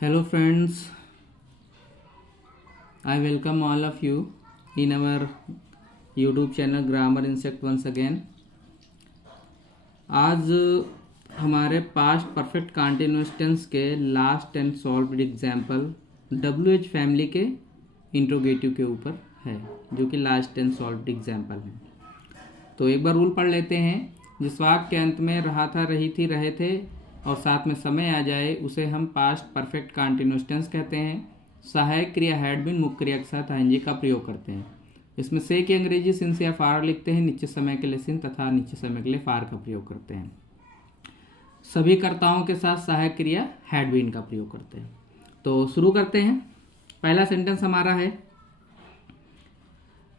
Hello friends, I welcome all of you in our YouTube channel Grammar Insect once again. आज हमारे past perfect continuous tense के last and solved example WH family के interrogative के ऊपर है, जो कि लास्ट एंड सॉल्व्ड एग्जाम्पल है। तो एक बार रूल पढ़ लेते हैं। जिस वाक्य के अंत में रहा था, रही थी, रहे थे और साथ में समय आ जाए उसे हम पास्ट परफेक्ट कंटिन्यूअस टेंस कहते हैं। सहायक क्रिया हैड बीन मुख्य क्रिया के साथ आईएनजी का प्रयोग करते हैं। इसमें से की अंग्रेजी सिंस या फार लिखते हैं, निश्चित समय के लिए सिन तथा निश्चित समय के लिए फार का प्रयोग करते हैं। सभी कर्ताओं के साथ सहायक क्रिया हैड बीन का प्रयोग करते हैं। तो शुरू करते हैं। पहला सेंटेंस हमारा है,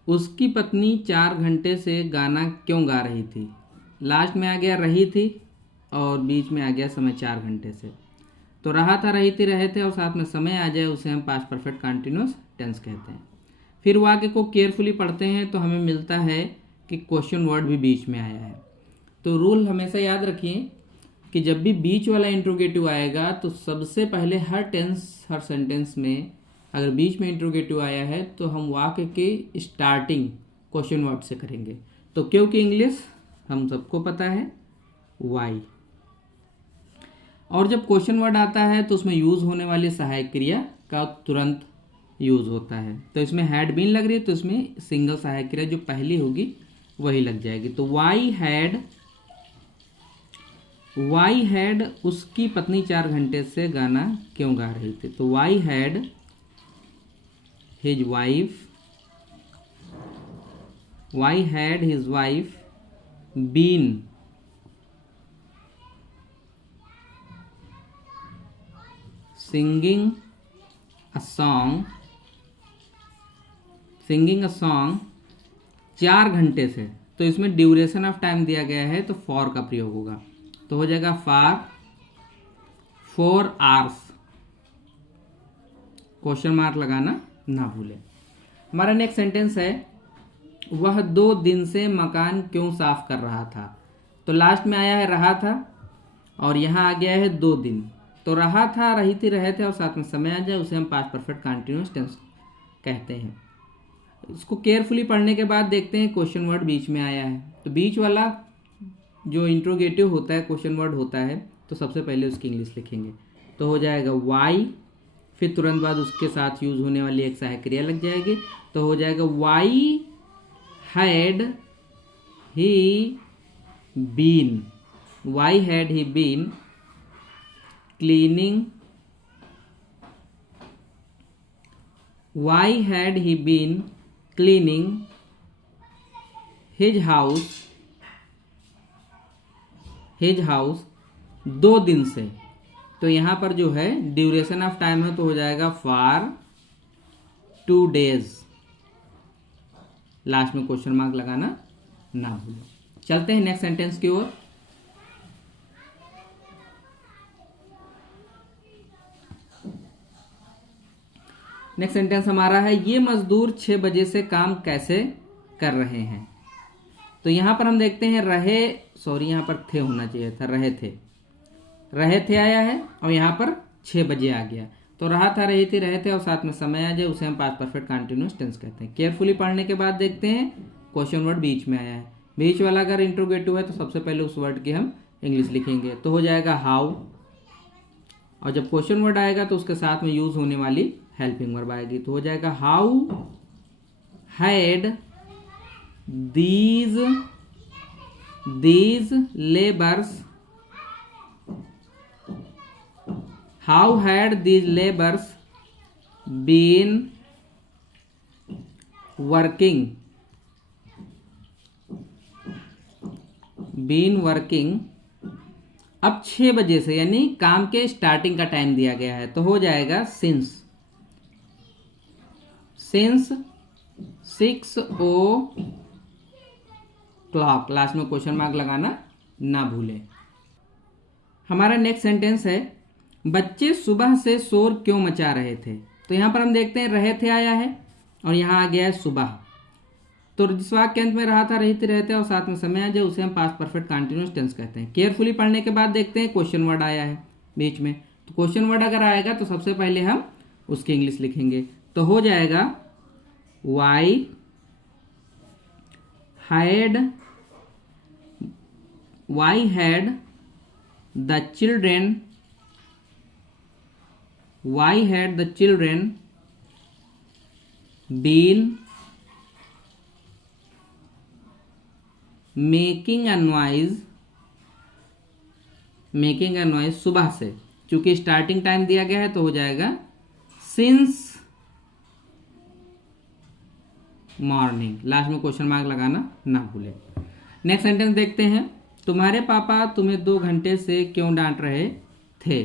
उसकी पत्नी 4 घंटे से गाना क्यों गा रही थी। लास्ट में आ गया रही थी और बीच में आ गया समय 4 घंटे से। तो रहा था, रही थी, रहे थे और साथ में समय आ जाए उसे हम पास्ट परफेक्ट कंटिन्यूअस टेंस कहते हैं। फिर वाक्य को केयरफुली पढ़ते हैं तो हमें मिलता है कि क्वेश्चन वर्ड भी बीच में आया है। तो रूल हमेशा याद रखिए कि जब भी बीच वाला इंट्रोगेटिव आएगा तो सबसे पहले हर सेंटेंस में अगर बीच में इंट्रोगेटिव आया है तो हम वाक्य की स्टार्टिंग क्वेश्चन वर्ड से करेंगे। तो क्योंकि इंग्लिश हम सबको पता है वाई, और जब क्वेश्चन वर्ड आता है तो उसमें यूज होने वाली सहायक क्रिया का तुरंत यूज होता है। तो इसमें हैड बीन लग रही है तो इसमें सिंगल सहायक क्रिया जो पहली होगी वही लग जाएगी। तो वाई हैड उसकी पत्नी 4 घंटे से गाना क्यों गा रही थी। तो why had his wife been singing a song 4 घंटे से। तो इसमें ड्यूरेशन ऑफ टाइम दिया गया है तो फॉर का प्रयोग होगा। तो हो जाएगा फॉर 4 आवर्स। क्वेश्चन मार्क लगाना ना भूलें। हमारा नेक्स्ट सेंटेंस है, वह 2 दिन से मकान क्यों साफ कर रहा था। तो लास्ट में आया है रहा था और यहाँ आ गया है 2 दिन। तो रहा था, रही थी, रहे थे और साथ में समय आ जाए उसे हम पास्ट परफेक्ट कंटिन्यूअस टेंस कहते हैं। इसको केयरफुली पढ़ने के बाद देखते हैं क्वेश्चन वर्ड बीच में आया है। तो बीच वाला जो इंट्रोगेटिव होता है, क्वेश्चन वर्ड होता है, तो सबसे पहले उसकी इंग्लिश लिखेंगे। तो हो जाएगा वाई, फिर तुरंत बाद उसके साथ यूज होने वाली एक सहायक क्रिया लग जाएगी। तो हो जाएगा why had he been cleaning his house 2 दिन से। तो यहाँ पर जो है ड्यूरेशन ऑफ टाइम है तो हो जाएगा फॉर 2 डेज। लास्ट में क्वेश्चन मार्क लगाना ना भूलो। चलते हैं नेक्स्ट सेंटेंस की ओर। नेक्स्ट सेंटेंस हमारा है, ये मजदूर 6 बजे से काम कैसे कर रहे हैं। तो यहां पर हम देखते हैं यहाँ पर थे होना चाहिए था, रहे थे आया है और यहां पर 6 बजे आ गया। तो रहा था, रही थी, रहे थे और साथ में समय आ जाए उसे हम पास्ट परफेक्ट कंटिन्यूअस टेंस कहते हैं। केयरफुली पढ़ने के बाद देखते हैं क्वेश्चन वर्ड बीच में आया है। बीच वाला अगर इंट्रोगेटिव है तो सबसे पहले उस वर्ड की हम इंग्लिश लिखेंगे। तो हो जाएगा हाउ, और जब क्वेश्चन वर्ड आएगा तो उसके साथ में यूज होने वाली हेल्पिंग वर्ब आएगी। तो हो जाएगा how had these labours been working अब 6 बजे से, यानी काम के स्टार्टिंग का टाइम दिया गया है। तो हो जाएगा सिंस 6 o'clock। लास्ट में क्वेश्चन मार्क लगाना ना भूलें। हमारा नेक्स्ट सेंटेंस है, बच्चे सुबह से शोर क्यों मचा रहे थे। तो यहां पर हम देखते हैं रहे थे आया है और यहां आ गया है सुबह। तो जिस वाक्य के अंत में रहा था, रही थी, रहते और साथ में समय आ जाए उसे हम पास्ट परफेक्ट कंटिन्यूअस टेंस कहते हैं। केयरफुली पढ़ने के बाद देखते हैं क्वेश्चन वर्ड आया है बीच में। तो क्वेश्चन वर्ड अगर आएगा तो सबसे पहले हम उसकी इंग्लिश लिखेंगे। तो हो जाएगा why had the children been making a noise सुबह से। चूंकि स्टार्टिंग टाइम दिया गया है तो हो जाएगा सिंस मॉर्निंग। लास्ट में क्वेश्चन मार्क लगाना ना भूलें। नेक्स्ट सेंटेंस देखते हैं। तुम्हारे पापा तुम्हें 2 घंटे से क्यों डांट रहे थे।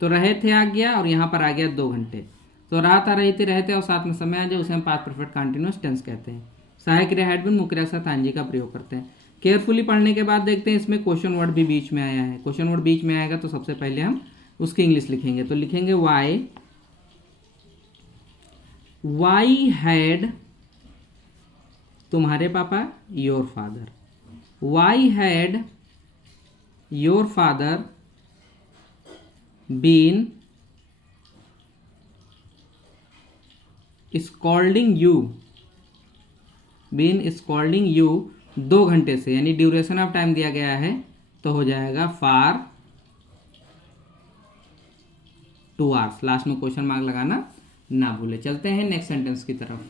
तो रहे थे आ गया और यहाँ पर आ गया 2 घंटे। तो रहा था, रही थी, रहते और साथ में समय आ जाए उसे हम पास्ट परफेक्ट कंटीन्यूअस टेंस कहते हैं। सहायक क्रिया हैड बीन, मुख्य क्रिया के साथ आंजी का प्रयोग करते हैं। केयरफुली पढ़ने के बाद देखते हैं इसमें क्वेश्चन वर्ड भी बीच में आया है। क्वेश्चन वर्ड बीच में आएगा तो सबसे पहले हम उसकी इंग्लिश लिखेंगे। तो लिखेंगे वाई हैड तुम्हारे पापा your father, why had your father been scolding you 2 घंटे से, यानी ड्यूरेशन ऑफ टाइम दिया गया है तो हो जाएगा फॉर 2 आवर्स। लास्ट में क्वेश्चन मार्क लगाना ना भूले। चलते हैं नेक्स्ट सेंटेंस की तरफ।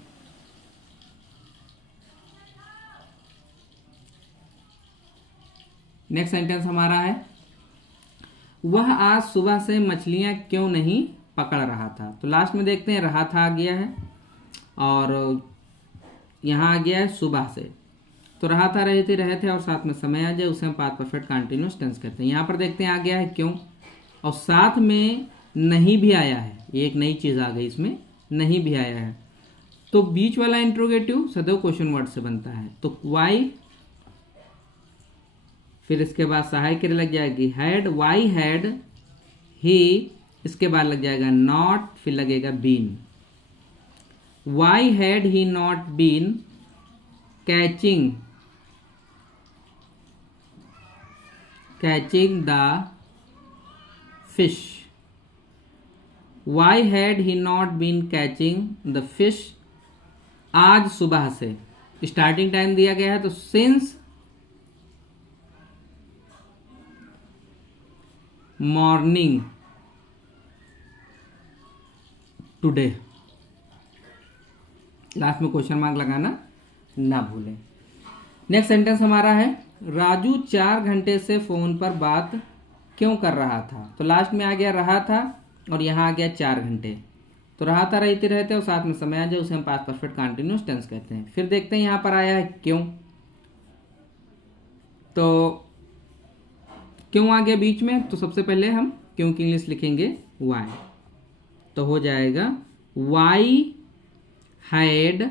नेक्स्ट सेंटेंस हमारा है वह आज सुबह से मछलियां क्यों नहीं पकड़ रहा था। तो लास्ट में देखते हैं रहा था आ गया है और यहाँ आ गया है सुबह से। तो रहा था, रहे थे, रहे थे और साथ में समय आ जाए उसे हम पास्ट परफेक्ट कंटीन्यूअस टेंस कहते हैं। यहाँ पर देखते हैं आ गया है क्यों और साथ में नहीं भी आया है। ये एक नई चीज़ आ गई, इसमें नहीं भी आया है। तो बीच वाला इंट्रोगेटिव सदैव क्वेश्चन वर्ड से बनता है। तो वाई, फिर इसके बाद सहायक क्रिया लग जाएगी हैड, वाई हैड ही, इसके बाद लग जाएगा नॉट, फिर लगेगा been. Why had he not been catching the fish, why had he not been catching the fish आज सुबह से। स्टार्टिंग टाइम दिया गया है तो सिंस मॉर्निंग टुडे। लास्ट में क्वेश्चन मार्क लगाना ना भूलें। नेक्स्ट सेंटेंस हमारा है राजू 4 घंटे से फोन पर बात क्यों कर रहा था। तो लास्ट में आ गया रहा था और यहाँ आ गया 4 घंटे। तो रहा था, रहते रहते और साथ में समय आ जाए उसे हम पास्ट परफेक्ट कंटीन्यूअस टेंस कहते हैं। फिर देखते हैं यहाँ पर आया है क्यों। तो क्यों आ गया बीच में, तो सबसे पहले हम क्यों की इंग्लिश लिखेंगे वाई। तो हो जाएगा why had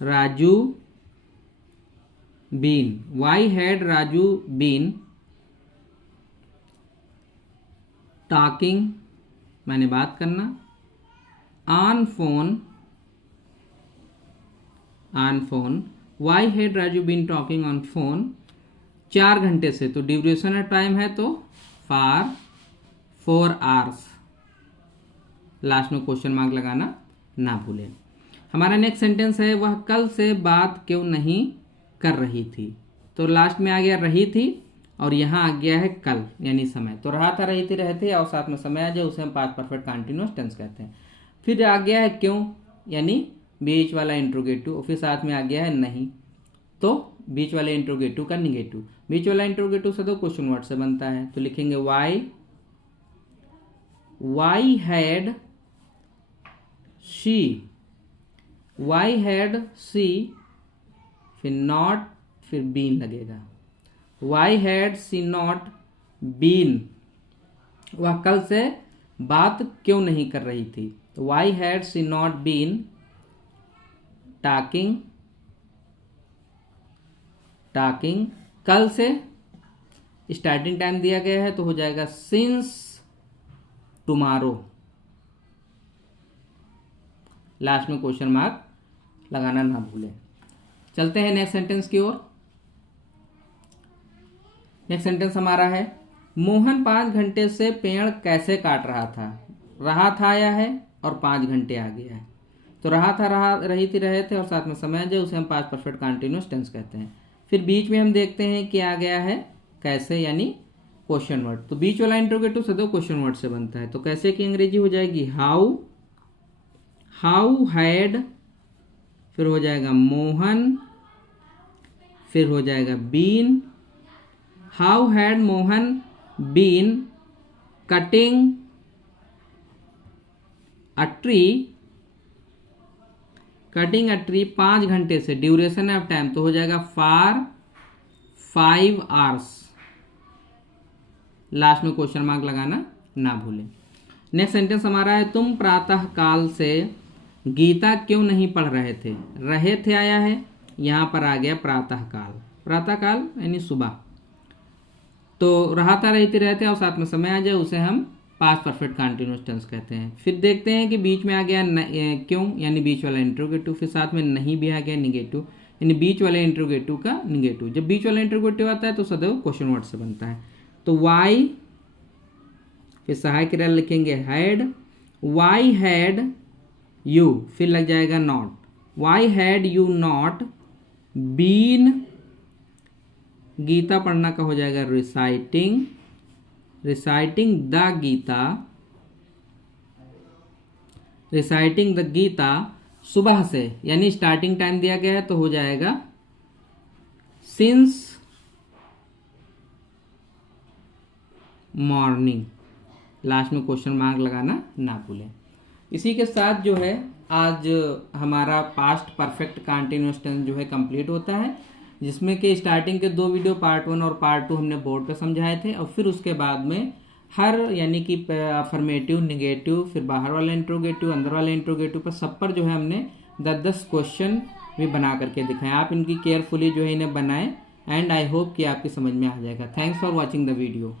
Raju been, why had Raju been talking मैंने बात करना, on phone, why had Raju been talking on phone 4 घंटे से। तो ड्यूरेशन ऑफ टाइम है तो फॉर 4 आवर्स। लास्ट में क्वेश्चन मार्क लगाना ना भूलें। हमारा नेक्स्ट सेंटेंस है वह कल से बात क्यों नहीं कर रही थी। तो लास्ट में आ गया रही थी और यहाँ आ गया है कल यानी समय। तो रहा था, रही थी, रहते और साथ में समय आ जाए उसे हम पास्ट परफेक्ट कंटीन्यूअस टेंस कहते हैं। फिर आ गया है क्यों यानी बीच वाला इंट्रोगेटिव और फिर साथ में आ गया है नहीं। तो बीच वाले इंट्रोगेटिव का निगेटिव, बीच वाला इंट्रोगेटिव से तो क्वेश्चन वर्ड से बनता है। तो लिखेंगे वाई हैड शी, फिर नॉट, फिर बीन लगेगा। Why had she not been, वह कल से बात क्यों नहीं कर रही थी। तो why had she not been talking कल से। स्टार्टिंग टाइम दिया गया है तो हो जाएगा सिंस टुमारो। लास्ट में क्वेश्चन मार्क लगाना ना भूलें। चलते हैं नेक्स्ट सेंटेंस की ओर। नेक्स्ट सेंटेंस हमारा है मोहन 5 घंटे से पेड़ कैसे काट रहा था आया है और 5 घंटे आ गया है। तो रही थी रहे थे और साथ में समय जो उसे हम पास्ट परफेक्ट कंटिन्यूअस टेंस कहते हैं। फिर बीच में हम देखते हैं कि आ गया है कैसे, यानी क्वेश्चन वर्ड। तो बीच वाला इंट्रोगेटिव सदैव क्वेश्चन वर्ड से बनता है। तो कैसे की अंग्रेजी हो जाएगी हाउ हैड, फिर हो जाएगा मोहन, फिर हो जाएगा been. How had Mohan been cutting a tree 5 घंटे से, ड्यूरेशन ऑफ टाइम तो हो जाएगा फॉर 5 hours। लास्ट में क्वेश्चन मार्क लगाना ना भूलें। नेक्स्ट सेंटेंस हमारा है तुम प्रातः काल से गीता क्यों नहीं पढ़ रहे थे आया है, यहां पर आ गया प्रातः काल यानी सुबह। तो रहते रहते और साथ में समय आ जाए उसे हम पास्ट परफेक्ट कंटिन्यूअस टेंस कहते हैं। फिर देखते हैं कि बीच में आ गया क्यों, यानी बीच वाला इंट्रोगेटिव, फिर साथ में नहीं भी आ गया निगेटिव, यानी बीच वाले इंट्रोगेटिव का निगेटिव। जब बीच वाला इंट्रोगेटिव आता है तो सदैव क्वेश्चन वर्ड से बनता है। तो वाई, फिर सहायक क्रिया लिखेंगे हैड, वाई हैड यू, फिर लग जाएगा not, why had you not been, Gita पढ़ना का हो जाएगा रिसाइटिंग द गीता सुबह से, यानी स्टार्टिंग टाइम दिया गया है तो हो जाएगा सिंस मॉर्निंग। लास्ट में क्वेश्चन मार्क लगाना ना भूलें। इसी के साथ जो है आज हमारा पास्ट परफेक्ट कंटिन्यूअस टेंस जो है कंप्लीट होता है, जिसमें कि स्टार्टिंग के 2 वीडियो पार्ट 1 और पार्ट 2 हमने बोर्ड पे समझाए थे, और फिर उसके बाद में हर यानी कि अफर्मेटिव, निगेटिव, फिर बाहर वाला इंट्रोगेटिव, अंदर वाला इंट्रोगेटिव पर सब पर जो है हमने 10-10 क्वेश्चन भी बना करके दिखाए। आप इनकी केयरफुली जो है इन्हें बनाएं एंड आई होप कि आपकी समझ में आ जाएगा। Thanks for watching the video.